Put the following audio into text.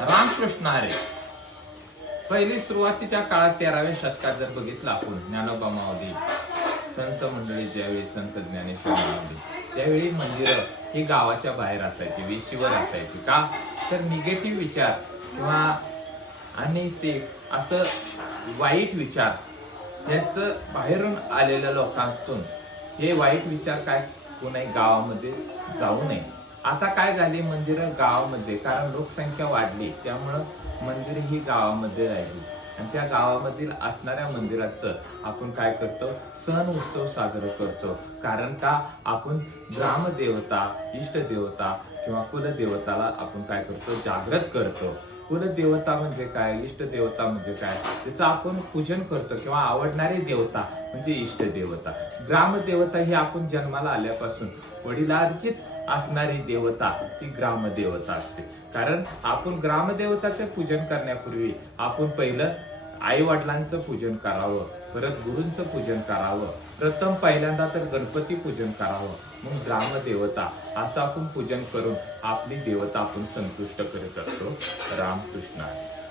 रामकृष्ण हरी. पहिली सुरुवातीच्या काळात 13व्या शतकात जर बघितलं आपण, ज्ञानोबा माऊली, संत मंडळी ज्यावेळी संत ज्ञानेश्वर माऊली, त्यावेळी मंदिरं ही गावाच्या बाहेर असायची, वेशीवर असायची. का तर निगेटिव्ह विचार किंवा आणि ते असं वाईट विचार ह्याचं बाहेरून आलेल्या लोकांतून हे वाईट विचार काय कोणी गावामध्ये जाऊ नये. आता काय झाली, मंदिरं गावामध्ये, कारण लोकसंख्या वाढली त्यामुळं मंदिर ही गावामध्ये राहिली आणि त्या गावामधील असणाऱ्या मंदिराचं आपण काय करतो, सण उत्सव साजरा करतो. कारण का आपण ग्रामदेवता, इष्टदेवता किंवा कुलदेवताला आपण काय करतो, जागृत करतो. कुलदेवता म्हणजे काय, इष्टदेवता म्हणजे काय, त्याचं आपण पूजन करतो किंवा आवडणारी देवता म्हणजे इष्टदेवता. ग्रामदेवता ही आपण जन्माला आल्यापासून वडिलार्जित असणारी देवता ती ग्रामदेवता असते. कारण आपण ग्रामदेवताचे पूजन करण्यापूर्वी आपण पहिलं आई वडिलांचं पूजन करावं, परत गुरूंचं पूजन करावं, प्रथम पहिल्यांदा तर गणपती पूजन करावं, मग ग्रामदेवता असं आपण पूजन करून आपली देवता आपण संतुष्ट करत असतो. रामकृष्ण.